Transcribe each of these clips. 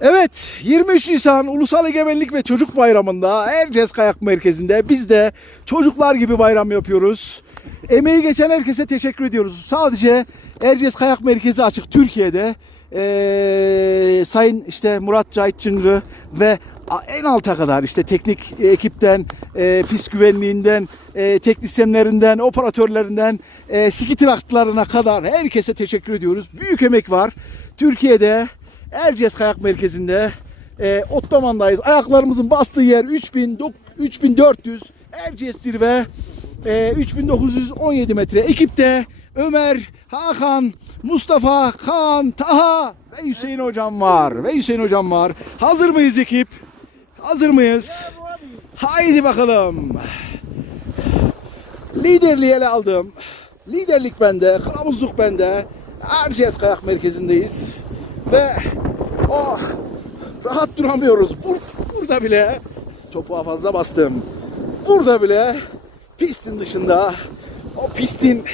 Evet 23 Nisan Ulusal Egemenlik ve Çocuk Bayramı'nda Erciyes Kayak Merkezi'nde biz de çocuklar gibi bayram yapıyoruz. Emeği geçen herkese teşekkür ediyoruz. Sadece Erciyes Kayak Merkezi açık Türkiye'de. Ee, Sayın işte Murat Cahit Çıngı ve en alta kadar işte teknik ekipten, e, pist güvenliğinden, e, teknisyenlerinden, operatörlerinden, e, ski kadar herkese teşekkür ediyoruz. Büyük emek var. Türkiye'de Erciyes Kayak Merkezi'nde e, Ottoman'dayız. Ayaklarımızın bastığı yer 3000, dok- 3400 Erciyes zirve e, 3917 metre. Ekipte Ömer, Hakan, Mustafa, Kaan, Taha ve Hüseyin hocam var. Ve Hüseyin hocam var. Hazır mıyız ekip? Hazır mıyız? Haydi bakalım. Liderliği ele aldım. Liderlik bende, kılavuzluk bende. Erciyes Kayak Merkezi'ndeyiz. Ve oh, rahat duramıyoruz. Bur- burada bile topuğa fazla bastım. Burada bile pistin dışında o pistin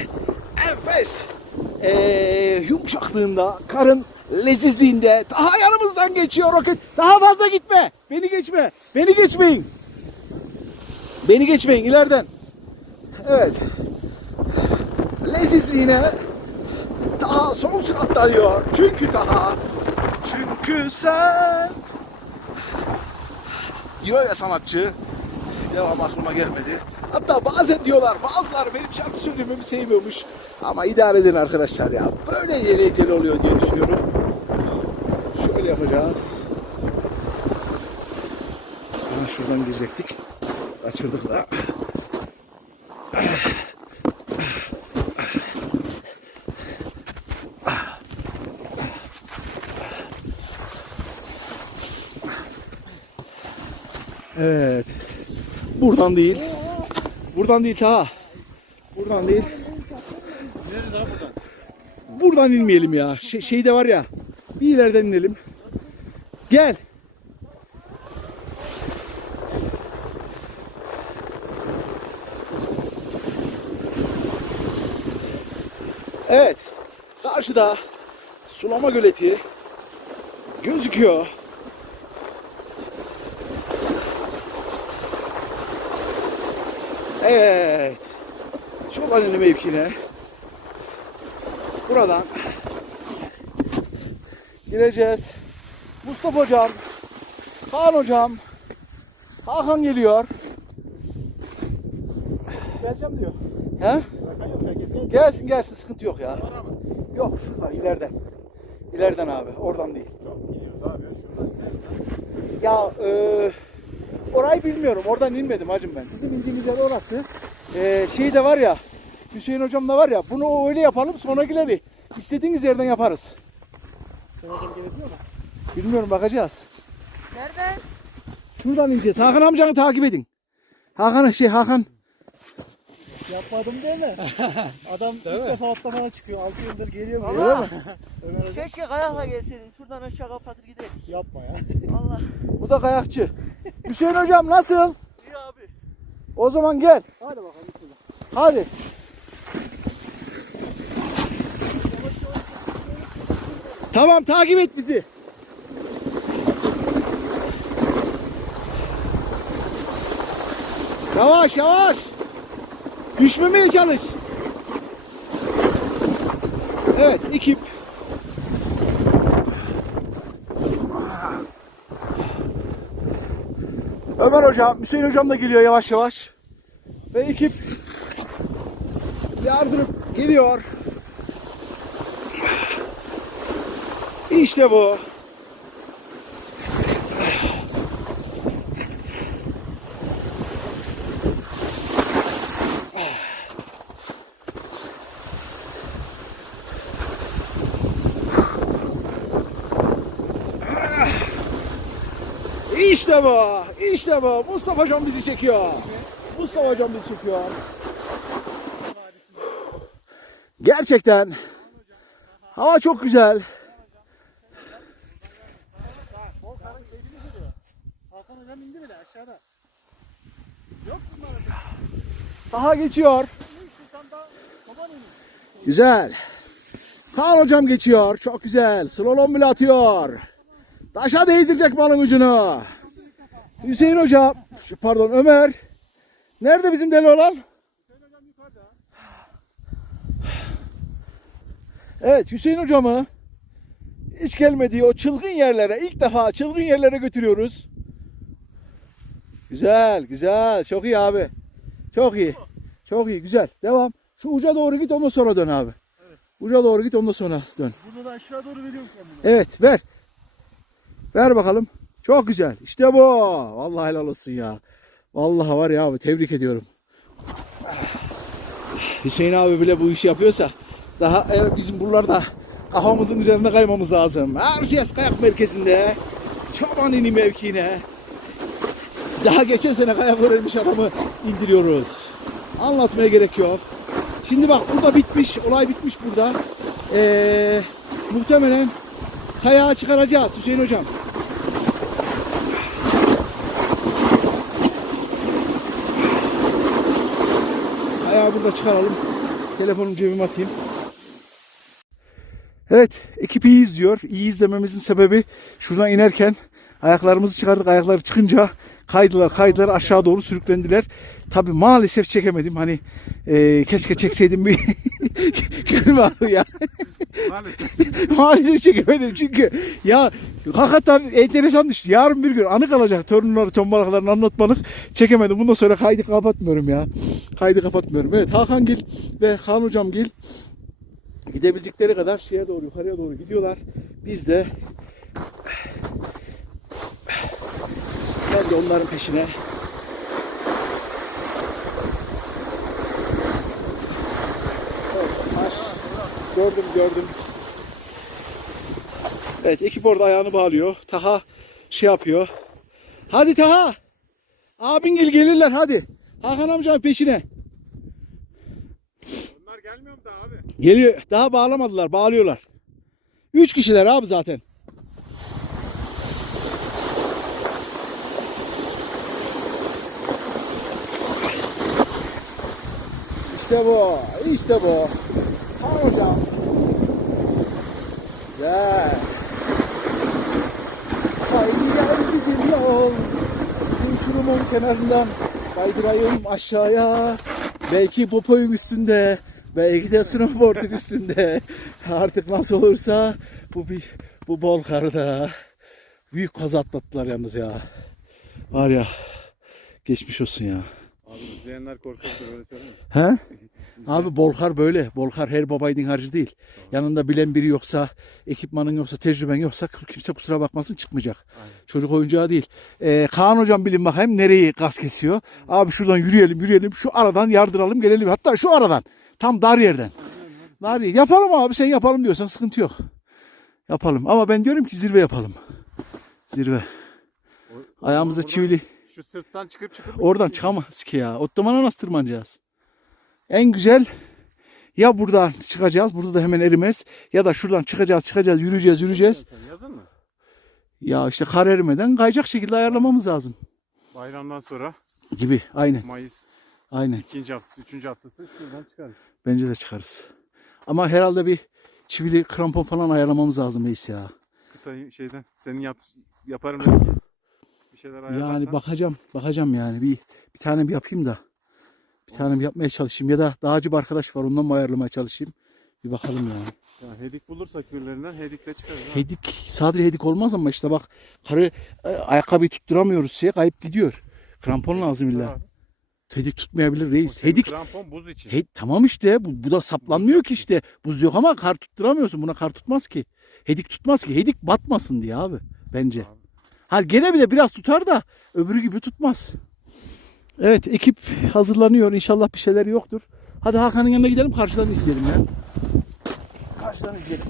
enfes eee yumuşaklığında, karın lezizliğinde daha yanımızdan geçiyor roket. Daha fazla gitme. Beni geçme. Beni geçmeyin. Beni geçmeyin ileriden. Evet. Lezizliğine daha son sürat dalıyor. Çünkü daha çünkü sen diyor ya sanatçı devam aklıma gelmedi. Hatta bazen diyorlar bazıları benim şarkı söylememi sevmiyormuş. Ama idare edin arkadaşlar ya. Böyle eğlenceli oluyor diye düşünüyorum. Şöyle yapacağız. Ha, şuradan girecektik. Kaçırdık da. Evet. Buradan değil. Buradan değil ta. Buradan değil. Buradan inmeyelim ya. Şey, şey de var ya. Bir ileriden inelim. Gel. Evet. Karşıda sulama göleti gözüküyor. Evet. Önü mevkine. Buradan gireceğiz. Mustafa hocam, Kaan hocam, Hakan geliyor. Geleceğim diyor. He? Gelsin gelsin sıkıntı yok ya. Yok şurada ileriden. İleriden abi oradan değil. Çok gidiyoruz abi. Şuradan. Ya e, orayı bilmiyorum. Oradan inmedim hacım ben. Bizim indiğimiz yer orası. E, şey de var ya. Hüseyin hocam da var ya. Bunu öyle yapalım sonrakileri istediğiniz yerden yaparız. Gelebiliyor mu? Bilmiyorum bakacağız. Nereden? Şuradan ineceğiz. Hakan amcanı takip edin. Hakan şey Hakan. Yapmadım değil mi? Adam ilk defa atlamaya çıkıyor. 6 yıldır geliyor. Buraya. Ömer hocam Keşke kayakla gelseydin. Şuradan aşağı kapatır gidelim. yapma ya. Valla. Bu da kayakçı. Hüseyin hocam nasıl? İyi abi. O zaman gel. Hadi bakalım bismillah. Hadi. Tamam takip et bizi. Yavaş yavaş. Düşmemeye çalış. Evet ekip. Ömer hocam, Hüseyin hocam da geliyor yavaş yavaş. Ve ekip yardırıp geliyor. İşte bu. İşte bu. İşte bu. Mustafa hocam bizi çekiyor. Mustafa hocam bizi çekiyor. Gerçekten hava çok güzel. Daha geçiyor. Güzel. Kaan hocam geçiyor. Çok güzel. Slalom bile atıyor. Taşa değdirecek balın ucunu. Hüseyin Hoca, pardon Ömer. Nerede bizim deli olan? Evet Hüseyin hocamı hiç gelmediği o çılgın yerlere ilk defa çılgın yerlere götürüyoruz. Güzel güzel çok iyi abi. Çok iyi. Çok iyi güzel. Devam. Şu uca doğru git ondan sonra dön abi. Uca doğru git ondan sonra dön. Burada da aşağı doğru veriyorum kendimi. Evet ver. Ver bakalım. Çok güzel. İşte bu. Vallahi helal olsun ya. Vallahi var ya abi tebrik ediyorum. Hüseyin abi bile bu işi yapıyorsa daha evet, bizim buralarda kafamızın üzerinde kaymamız lazım. Erciyes Kayak Merkezi'nde Çobanini mevkiine daha geçen sene kayak öğrenmiş adamı indiriyoruz. Anlatmaya gerek yok. Şimdi bak burada bitmiş. Olay bitmiş burada. Ee, muhtemelen kayağı çıkaracağız Hüseyin hocam. Ayağı burada çıkaralım. Telefonumu cebime atayım. Evet, ekip iyi izliyor. İyi izlememizin sebebi şuradan inerken ayaklarımızı çıkardık. Ayakları çıkınca kaydılar, kaydılar aşağı doğru sürüklendiler. Tabi maalesef çekemedim. Hani e, keşke çekseydim bir gülme abi ya. Maalesef. Maalesef çekemedim çünkü ya hakikaten enteresan iş. Yarın bir gün anı kalacak torunları tombalaklarını anlatmalık çekemedim. Bundan sonra kaydı kapatmıyorum ya. Kaydı kapatmıyorum. Evet Hakan Gil ve Han Hocam Gil gidebilecekleri kadar şeye doğru yukarıya doğru gidiyorlar. Biz de ben de onların peşine Evet, taş. Gördüm gördüm. Evet ekip orada ayağını bağlıyor. Taha şey yapıyor. Hadi Taha. Abin gel gelirler hadi. Hakan amcanın peşine. Onlar gelmiyor mu daha abi? Geliyor. Daha bağlamadılar. Bağlıyorlar. Üç kişiler abi zaten. İşte bu. İşte bu. Tamam hocam. Güzel. Haydi gel bizim yol. Sizin uçurumun kenarından kaydırayım aşağıya. Belki popoyun üstünde. Belki de snowboard'un üstünde. Artık nasıl olursa bu bir bu bol karda. Büyük kaza atlattılar yalnız ya. Var ya. Geçmiş olsun ya. İzleyenler korkuyordur öyle söyleme. He? Abi Bolkar böyle. Bolkar her babaydın harcı değil. Yanında bilen biri yoksa, ekipmanın yoksa, tecrüben yoksa kimse kusura bakmasın çıkmayacak. Çocuk oyuncağı değil. Ee, Kaan hocam bilin bakayım nereyi gaz kesiyor. Abi şuradan yürüyelim yürüyelim. Şu aradan yardıralım gelelim. Hatta şu aradan. Tam dar yerden. Dar yer. Yapalım abi sen yapalım diyorsan sıkıntı yok. Yapalım. Ama ben diyorum ki zirve yapalım. Zirve. Ayağımıza çivili. Şu sırttan çıkıp çıkıp. Oradan çıkamaz ki ya. Ottomana nasıl tırmanacağız? En güzel ya buradan çıkacağız. Burada da hemen erimez. Ya da şuradan çıkacağız, çıkacağız, yürüyeceğiz, yürüyeceğiz. Yazın mı? Ya işte kar erimeden kayacak şekilde ayarlamamız lazım. Bayramdan sonra Gibi. Aynen. Mayıs Aynen. ikinci haftası, üçüncü haftası şuradan çıkarız. Bence de çıkarız. Ama herhalde bir çivili krampon falan ayarlamamız lazım reis ya. Kıtayı şeyden senin yap, yaparım dedim ki. Şeyler ayarlarsan. Yani bakacağım. Bakacağım yani. Bir, bir tane bir yapayım da. Bir tane bir yapmaya çalışayım. Ya da dağcı bir arkadaş var. Ondan mı ayarlamaya çalışayım? Bir bakalım yani. Ya hedik bulursak birilerinden hedikle çıkarız. ha. Hedik sadece hedik olmaz ama işte bak karı e, ayakkabıyı tutturamıyoruz şeye kayıp gidiyor. Krampon lazım illa. Hedik tutmayabilir reis. Hedik Krampon buz için. he, tamam işte bu, bu da saplanmıyor ki işte. Buz yok ama kar tutturamıyorsun. Buna kar tutmaz ki. Hedik tutmaz ki. Hedik batmasın diye abi bence. Abi. Ha gene bir de biraz tutar da öbürü gibi tutmaz. Evet ekip hazırlanıyor. İnşallah bir şeyler yoktur. Hadi Hakan'ın yanına gidelim karşıdan izleyelim ya. Karşıdan izleyelim.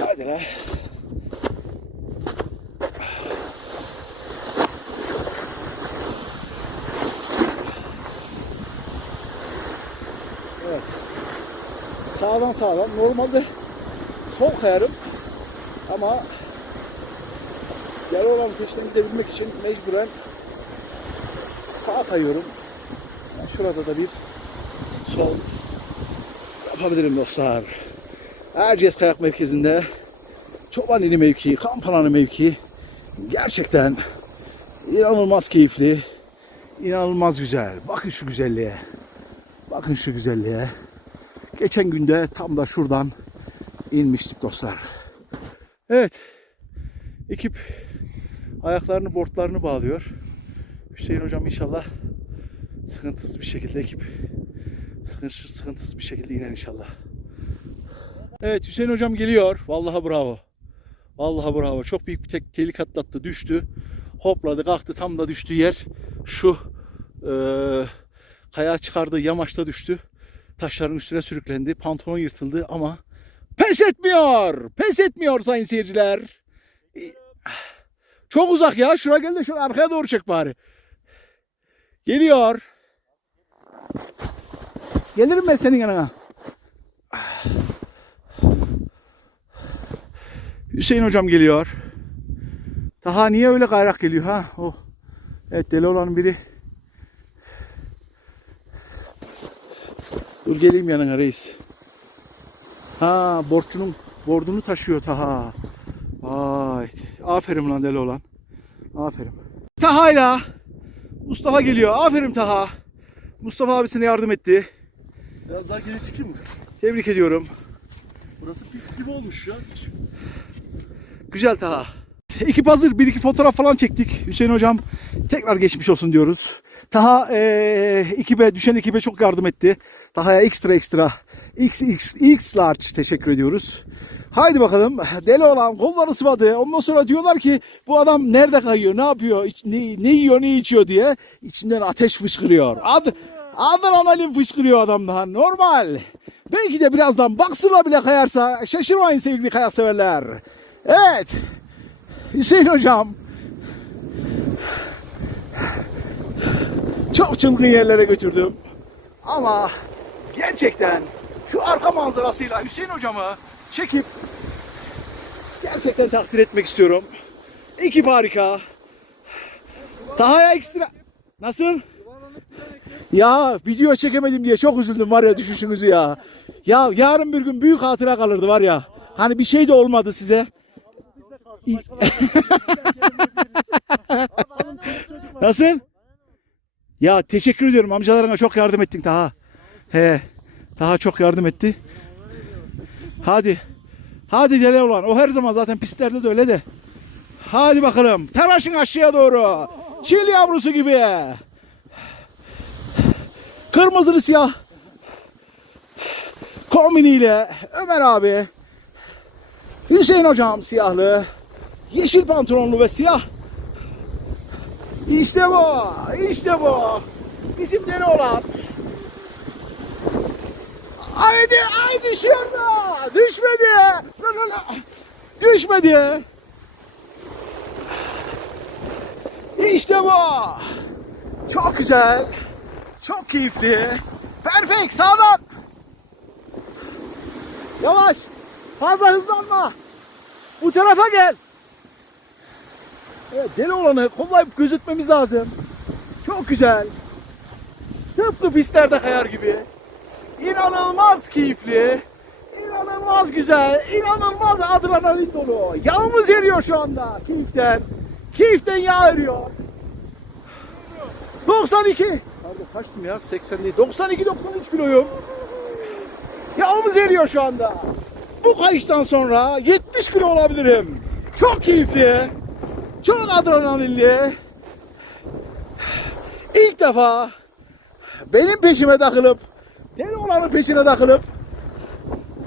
Hadi lan. Sağdan sağdan. Normalde sol kayarım. Ama yer olan peşinden gidebilmek için mecburen sağa kayıyorum. Şurada da bir sol yapabilirim dostlar. Erciyes Kayak Merkezi'nde Çobaneli mevki, kamp alanı mevki gerçekten inanılmaz keyifli, inanılmaz güzel. Bakın şu güzelliğe. Bakın şu güzelliğe. Geçen günde tam da şuradan inmiştik dostlar. Evet. Ekip ayaklarını, bortlarını bağlıyor. Hüseyin hocam inşallah sıkıntısız bir şekilde ekip sıkıntısız, sıkıntısız bir şekilde iner inşallah. Evet Hüseyin hocam geliyor. Vallahi bravo. Vallahi bravo. Çok büyük bir tek tehlike atlattı. Düştü. Hopladı kalktı. Tam da düştüğü yer şu eee kayağı çıkardığı yamaçta düştü. Taşların üstüne sürüklendi. Pantolon yırtıldı ama pes etmiyor. Pes etmiyor sayın seyirciler. Çok uzak ya. Şuraya gel de şöyle arkaya doğru çek bari. Geliyor. Gelirim ben senin yanına. Hüseyin hocam geliyor. Daha niye öyle kayrak geliyor ha? Oh. Evet deli olan biri. Dur geleyim yanına reis. Ha borçunun bordunu taşıyor Taha. Vay. Aferin lan deli olan. Aferin. Taha'yla Mustafa geliyor. Aferin Taha. Mustafa abisine yardım etti. Biraz daha geri çıkayım mı? Tebrik ediyorum. Burası pis gibi olmuş ya. Güzel Taha. Ekip hazır. Bir iki fotoğraf falan çektik. Hüseyin hocam tekrar geçmiş olsun diyoruz. Taha eee ekibe, düşen ekibe çok yardım etti. Taha'ya ekstra ekstra X, X, X large teşekkür ediyoruz. Haydi bakalım. Deli olan kolları sıvadı. Ondan sonra diyorlar ki bu adam nerede kayıyor, ne yapıyor, iç- ne, ne yiyor, ne içiyor diye. içinden ateş fışkırıyor. Ad, adrenalin fışkırıyor adamdan. Normal. Belki de birazdan baksırla bile kayarsa şaşırmayın sevgili kayak severler. Evet. Hüseyin hocam. Çok çılgın yerlere götürdüm. Ama gerçekten şu arka manzarasıyla Hüseyin hocamı çekip gerçekten takdir etmek istiyorum. Ekip harika. Taha'ya ekstra... Nasıl? Ya video çekemedim diye çok üzüldüm var ya düşüşünüzü ya. Ya yarın bir gün büyük hatıra kalırdı var ya. Hani bir şey de olmadı size. Nasıl? Ya teşekkür ediyorum amcalarına çok yardım ettin Taha. He. Taha çok yardım etti. Hadi. Hadi deli olan. O her zaman zaten pistlerde de öyle de. Hadi bakalım. Taraşın aşağıya doğru. Çil yavrusu gibi. Kırmızılı siyah. Kombiniyle Ömer abi. Hüseyin hocam siyahlı. Yeşil pantolonlu ve siyah işte bu. işte bu. Bizim deli olan. Haydi haydi dışarıda. Düşmedi. Düşmedi. İşte bu. Çok güzel. Çok keyifli. Perfect sağdan. Yavaş. Fazla hızlanma. Bu tarafa gel. Evet, deli olanı kollayıp gözetmemiz lazım. Çok güzel. Tıpkı pistlerde kayar gibi. İnanılmaz keyifli. İnanılmaz güzel. İnanılmaz adrenalin dolu. Yağımız eriyor şu anda keyiften. Keyiften yağ eriyor. 92. Pardon kaçtım ya? 80 değil. 92 93 kiloyum. Yağımız eriyor şu anda. Bu kayıştan sonra 70 kilo olabilirim. Çok keyifli. Çok adrenalinli. İlk defa benim peşime takılıp deli olanın peşine takılıp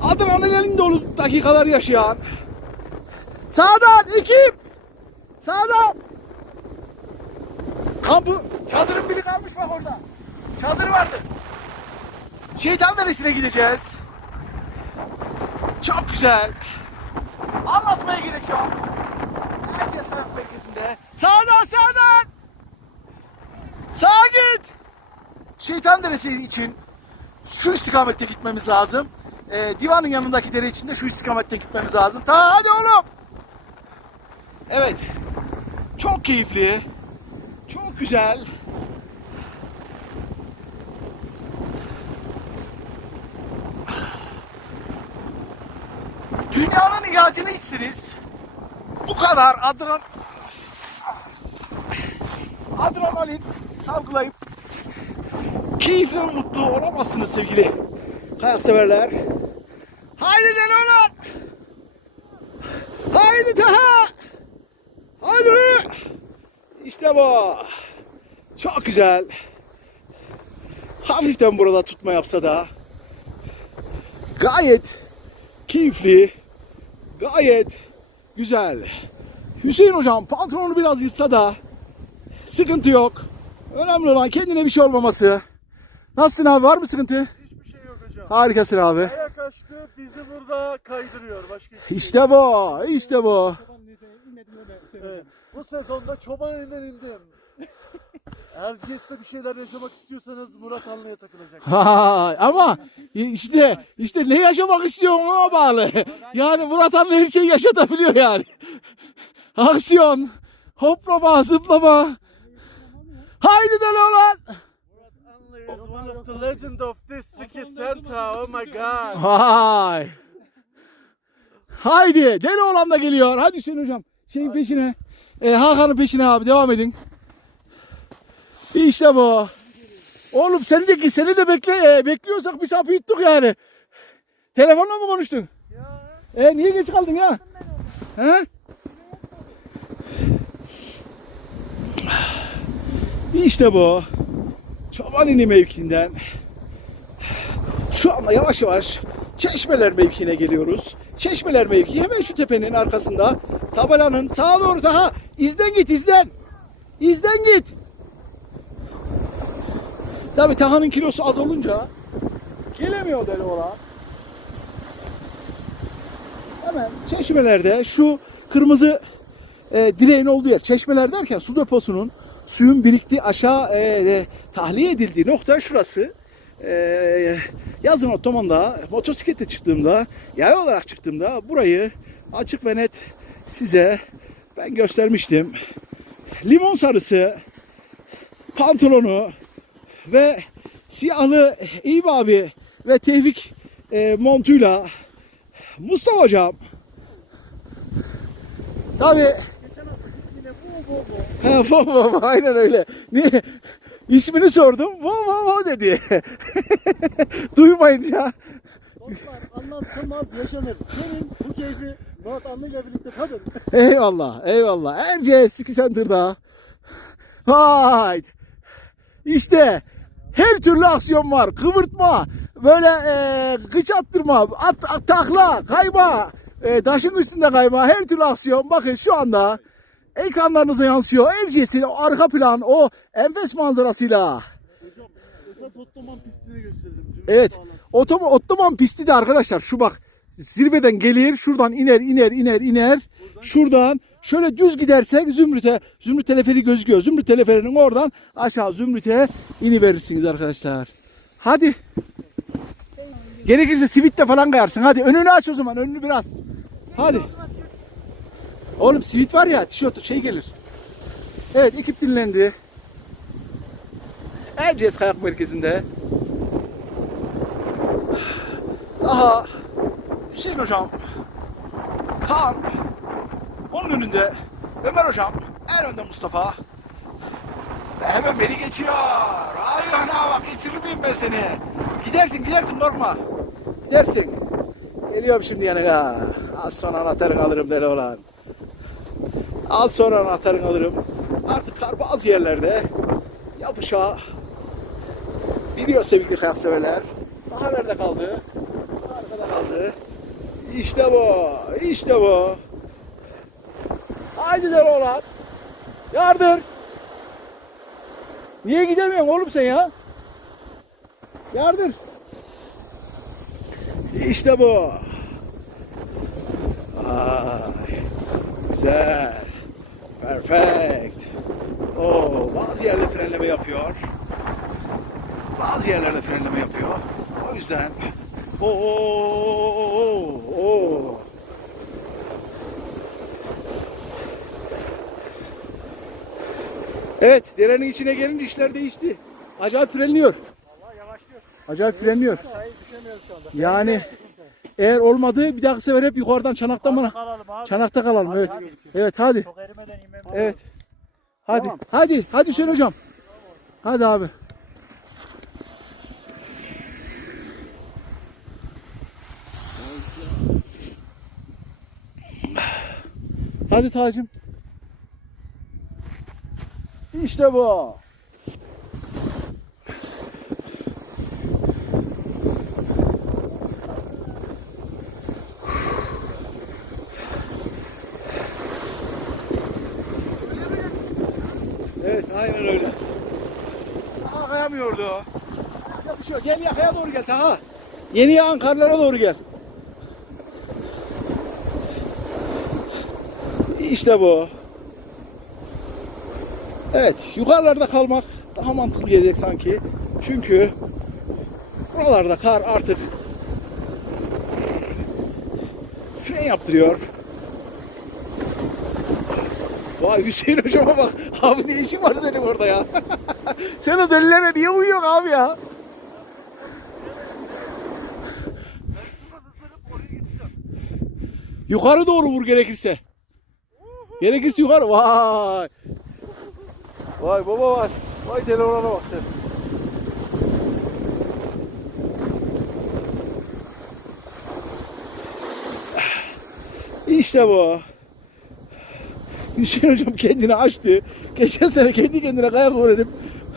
adrenalin dolu dakikalar yaşayan sağdan ekip! Sağdan kampı çadırın biri kalmış bak orada. Çadır vardı. Şeytan neresine gideceğiz. Çok güzel. Anlatmaya gerek yok Kaç esnaf. Sağdan sağdan. Sağa git. Şeytan Deresi için şu istikamette gitmemiz lazım. Ee, divanın yanındaki dere için de şu istikamette gitmemiz lazım. Ta hadi oğlum. Evet. Çok keyifli. Çok güzel. Dünyanın ilacını içsiniz. Bu kadar adren adrenalin salgılayıp keyifli mutlu olamazsınız sevgili kayak severler. Haydi deli olan! Haydi Taha! Haydi! İşte bu. Çok güzel. Hafiften burada tutma yapsa da gayet keyifli, gayet güzel. Hüseyin hocam pantolonu biraz yırtsa da sıkıntı yok. Önemli olan kendine bir şey olmaması. Nasılsın abi var mı sıkıntı? Hiçbir şey yok hocam. Harikasın abi. Ayak aşkı bizi burada kaydırıyor. Başka hiçbir şey İşte bu, işte bu. Evet. Bu sezonda çoban elinden indim. Erciyes'te bir şeyler yaşamak istiyorsanız Murat Anlı'ya takılacak. Hay, ama işte işte ne yaşamak istiyorsun ona bağlı. Yani Murat Han her şeyi yaşatabiliyor yani. Aksiyon, hoplama, zıplama. Haydi olan. Anlı is one of the legend of this ski center. Oh my god. Hay. Haydi deli olan da geliyor. Hadi Hüseyin hocam şeyin peşine. Ee, Hakan'ın peşine abi devam edin. İşte bu. Oğlum seni de seni de bekle e, bekliyorsak biz hapı yuttuk yani. Telefonla mı konuştun? E niye geç kaldın ya? He? İşte bu. Çobanini mevkiinden şu anda yavaş yavaş Çeşmeler mevkiine geliyoruz. Çeşmeler mevkii hemen şu tepenin arkasında. Tabelanın sağa doğru daha izden git izden. İzden git. Tabi Taha'nın kilosu az olunca gelemiyor deli olan. Hemen çeşmelerde şu kırmızı e, direğin olduğu yer. Çeşmeler derken su deposunun suyun biriktiği aşağı e, e, tahliye edildiği nokta şurası. E, yazın otomanda motosiklete çıktığımda yay olarak çıktığımda burayı açık ve net size ben göstermiştim. Limon sarısı pantolonu ve siyahlı Eyüp abi ve Tevfik e, montuyla Mustafa hocam tabi He, vo, vo, vo, aynen öyle. Niye? İsmini sordum. Vo vo vo dedi. Duymayınca. Dostlar anlatılmaz yaşanır. Gelin bu keyfi Murat Anlı ile birlikte tadın. Eyvallah, eyvallah. Erciyes Ski Center'da. Haydi. İşte her türlü aksiyon var. Kıvırtma, böyle e, kıç attırma, at, at- takla, kayma, e, taşın üstünde kayma, her türlü aksiyon. Bakın şu anda ekranlarınıza yansıyor. Erciyes'in o arka plan, o enfes manzarasıyla. Hocam esas Ottoman pistini Evet. Otoma, Ottoman pisti de arkadaşlar şu bak zirveden gelir şuradan iner iner iner iner şuradan şöyle düz gidersek Zümrüt'e Zümrüt teleferi gözüküyor. Zümrüt teleferinin oradan aşağı Zümrüt'e iniverirsiniz arkadaşlar. Hadi. Gerekirse sivitte falan kayarsın. Hadi önünü aç o zaman önünü biraz. Hadi. Oğlum sivit var ya tişört şey gelir. Evet ekip dinlendi. Erciyes Kayak Merkezi'nde daha Hüseyin hocam, Kaan, onun önünde Ömer hocam, en önde Mustafa. Ve hemen beni geçiyor. Ay ana bak geçirir miyim ben seni? Gidersin gidersin korkma. Gidersin. Geliyorum şimdi yanına. Az sonra anahtarını alırım deli olan. Az sonra anahtarını alırım. Artık kar bazı yerlerde yapışa biliyor sevgili kayak severler. Daha nerede kaldı? Arkada kaldı. İşte bu. İşte bu. Haydi deli olan. Yardır. Niye gidemiyorsun oğlum sen ya? Yardır. İşte bu. Ay, güzel. Perfect. Oo, bazı yerde frenleme yapıyor. Bazı yerlerde frenleme yapıyor. O yüzden Oo, oo, oo. Evet, derenin içine gelince işler değişti. Acayip frenliyor. Vallahi yavaşlıyor. Acayip frenliyor. Aşağıya düşemiyoruz şu anda. Yani Eğer olmadı bir dahaki sefer hep yukarıdan çanakta mı? Kalalım abi. Çanakta kalalım Hadi, evet. hadi. Evet hadi. Çok erimeden inmem. Evet. Hadi. Tamam. Hadi. Hadi Hüseyin hocam. Hadi abi. Hadi Tacım. İşte bu. Evet aynen öyle. Daha kayamıyordu o. Yapışıyor. Gel yakaya doğru gel Taha. Yeni yağan karlara doğru gel. İşte bu. Evet yukarılarda kalmak daha mantıklı gelecek sanki. Çünkü buralarda kar artık fren yaptırıyor. Vay Hüseyin hocama bak. Abi ne işin var senin orada ya? Sen o delilere niye uyuyorsun abi ya? Yukarı doğru vur gerekirse. Gerekirse yukarı. Vay. Vay baba vay. Vay telefona bak sen. İşte bu. Hüseyin hocam kendini açtı. Geçen sene kendi kendine kayak öğrenip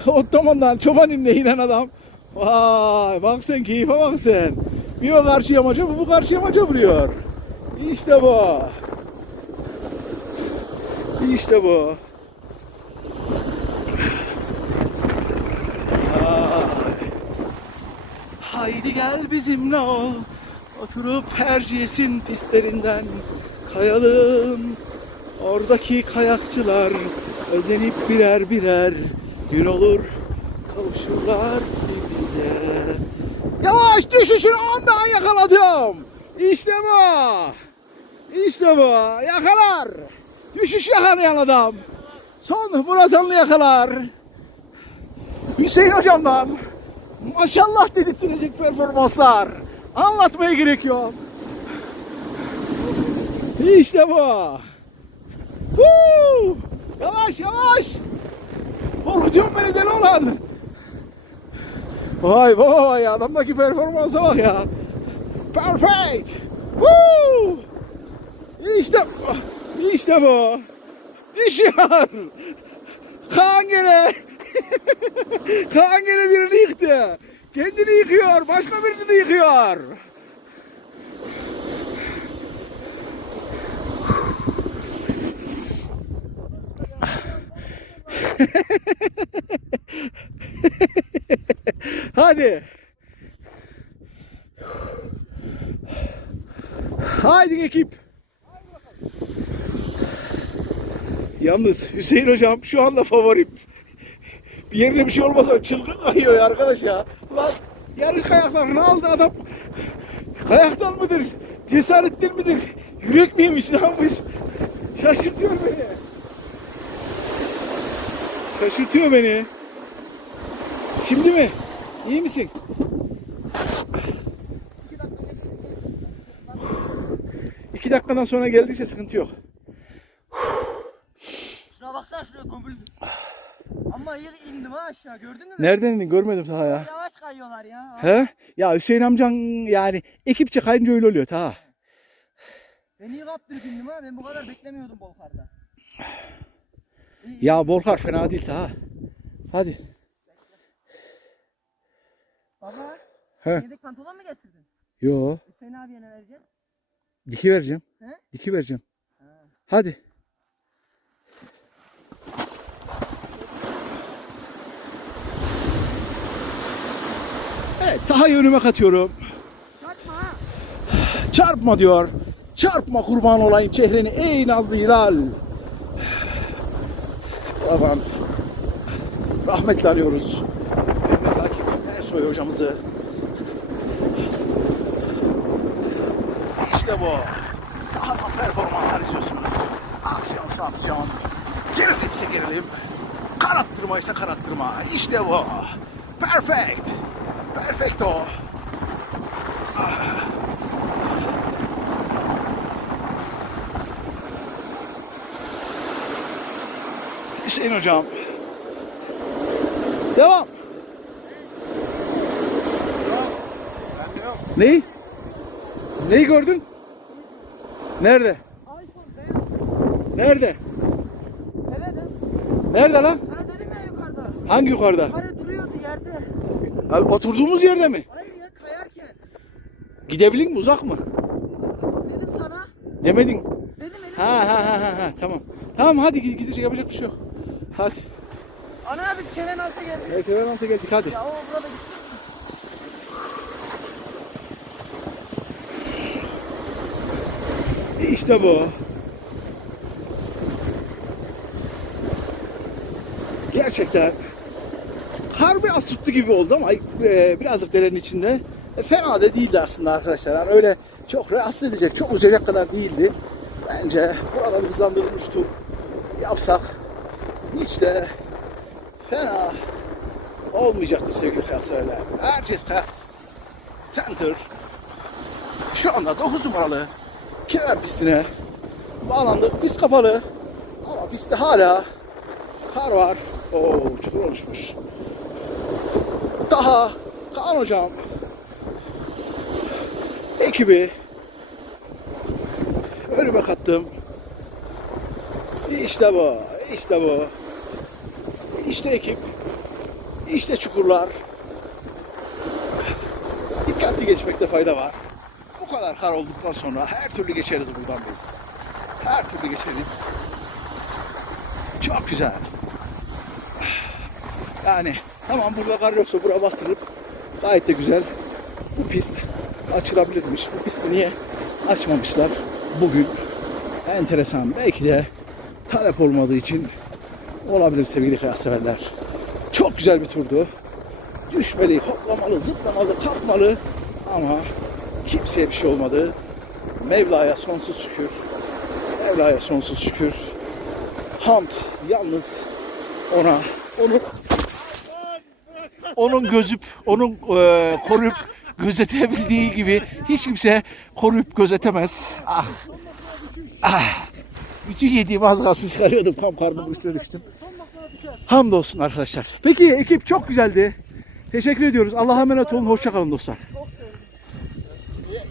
Ottoman'dan çoban inle inen adam. Vay bak sen keyfe bak sen. Bir o karşı yamaca bu bu karşı yamaca vuruyor. İşte bu. İşte bu. Ay. Haydi gel bizimle ol. Oturup Erciyes'in pistlerinden kayalım. Oradaki kayakçılar özenip birer birer gün olur kavuşurlar bize. Yavaş düşüşünü ondan yakaladım. İşte bu. İşte bu. Yakalar. Düşüş yakalayan adam. Son Murat Anlı yakalar. Hüseyin hocamdan maşallah dedirttirecek performanslar. Anlatmaya gerek yok. İşte bu. Huu! Yavaş yavaş. Korkutuyorsun beni deli olan. Vay vay adamdaki performansa bak ya. Perfect. Woo! İşte işte bu. Düşüyor. Kaan gene. Kaan gene birini yıktı. Kendini yıkıyor. Başka birini de yıkıyor. Hadi. Haydi ekip. Yalnız Hüseyin hocam şu anda favorim. Yerine bir şey olmasa çılgın kayıyor arkadaş ya. Ulan yarış kayaklarını aldı adam. Kayaktan mıdır? Cesarettir midir? Yürek miymiş ne yapmış? Şaşırtıyor beni. Şaşırtıyor beni. Şimdi mi? İyi misin? İki dakikadan sonra geldiyse sıkıntı yok. Şuna baksana şuraya gömüldüm. Ama iyi indim ha aşağı gördün mü? Nereden indin? Görmedim daha ya. Yavaş kayıyorlar ya. He? Ya Hüseyin amcan yani ekipçe kayınca öyle oluyor ta. Ben iyi kaptırıp indim ha. Ben bu kadar beklemiyordum Bolkar'da. İyi, iyi. Ya Bolkar fena değil ta. Hadi. Baba. He. Yedek pantolon mu getirdin? Yo. Hüseyin abiye ne vereceksin? Diki vereceğim. He? Diki vereceğim. Hadi. Evet, Taha'yı katıyorum. Çarpma. Çarpma diyor. Çarpma kurban olayım çehreni ey nazlı hilal. Babam. Rahmetle anıyoruz. Mehmet Akif Ersoy hocamızı. İşte bu. Daha da performanslar istiyorsunuz. Aksiyon aksiyon. Gerilimse gerilim. Karattırma ise karattırma. İşte bu. Perfect. Perfecto. Hüseyin hocam. Devam. Neyi? Neyi gördün? Nerede? Nerede? Nerede lan? Sana dedim ya yukarıda. Hangi yukarıda? Yukarı Abi oturduğumuz yerde mi? Hayır ya kayarken. Gidebilir mi? Uzak mı? Dedim sana. Demedin. Dedim elim. Ha ha ha ha ha tamam. Tamam hadi gid- gidecek yapacak bir şey yok. Hadi. Ana biz Kenan Alta geldik. Evet hemen alta geldik hadi. Ya o burada gitti. İşte bu. Gerçekten kar biraz tuttu gibi oldu ama e, birazcık derenin içinde. E, fena da değildi aslında arkadaşlar. Yani öyle çok rahatsız edecek, çok uzayacak kadar değildi. Bence burada bir hızlandırılmış yapsak hiç de fena olmayacaktı sevgili kıyaslarlar. Herkes Kayak Center şu anda 9 numaralı kemer pistine bağlandık. Pist kapalı ama pistte hala kar var. Oo çukur oluşmuş. Daha Kaan hocam ekibi önüme kattım. İşte bu, işte bu. İşte ekip, işte çukurlar. Dikkatli geçmekte fayda var. Bu kadar kar olduktan sonra her türlü geçeriz buradan biz. Her türlü geçeriz. Çok güzel. Yani tamam burada kar yoksa bura bastırıp gayet de güzel. Bu pist açılabilirmiş. Bu pisti niye açmamışlar bugün? Enteresan. Belki de talep olmadığı için olabilir sevgili severler. Çok güzel bir turdu. Düşmeli, hoplamalı, zıplamalı, kalkmalı ama kimseye bir şey olmadı. Mevla'ya sonsuz şükür. Mevla'ya sonsuz şükür. Hamd yalnız ona onu onun gözüp onun e, koruyup gözetebildiği gibi hiç kimse koruyup gözetemez. Ah. Ah. Bütün yediğim az kalsın çıkarıyordum. Tam karnımın üstüne düştüm. Hamdolsun arkadaşlar. Peki ekip çok güzeldi. Teşekkür ediyoruz. Allah'a emanet olun. Hoşçakalın dostlar.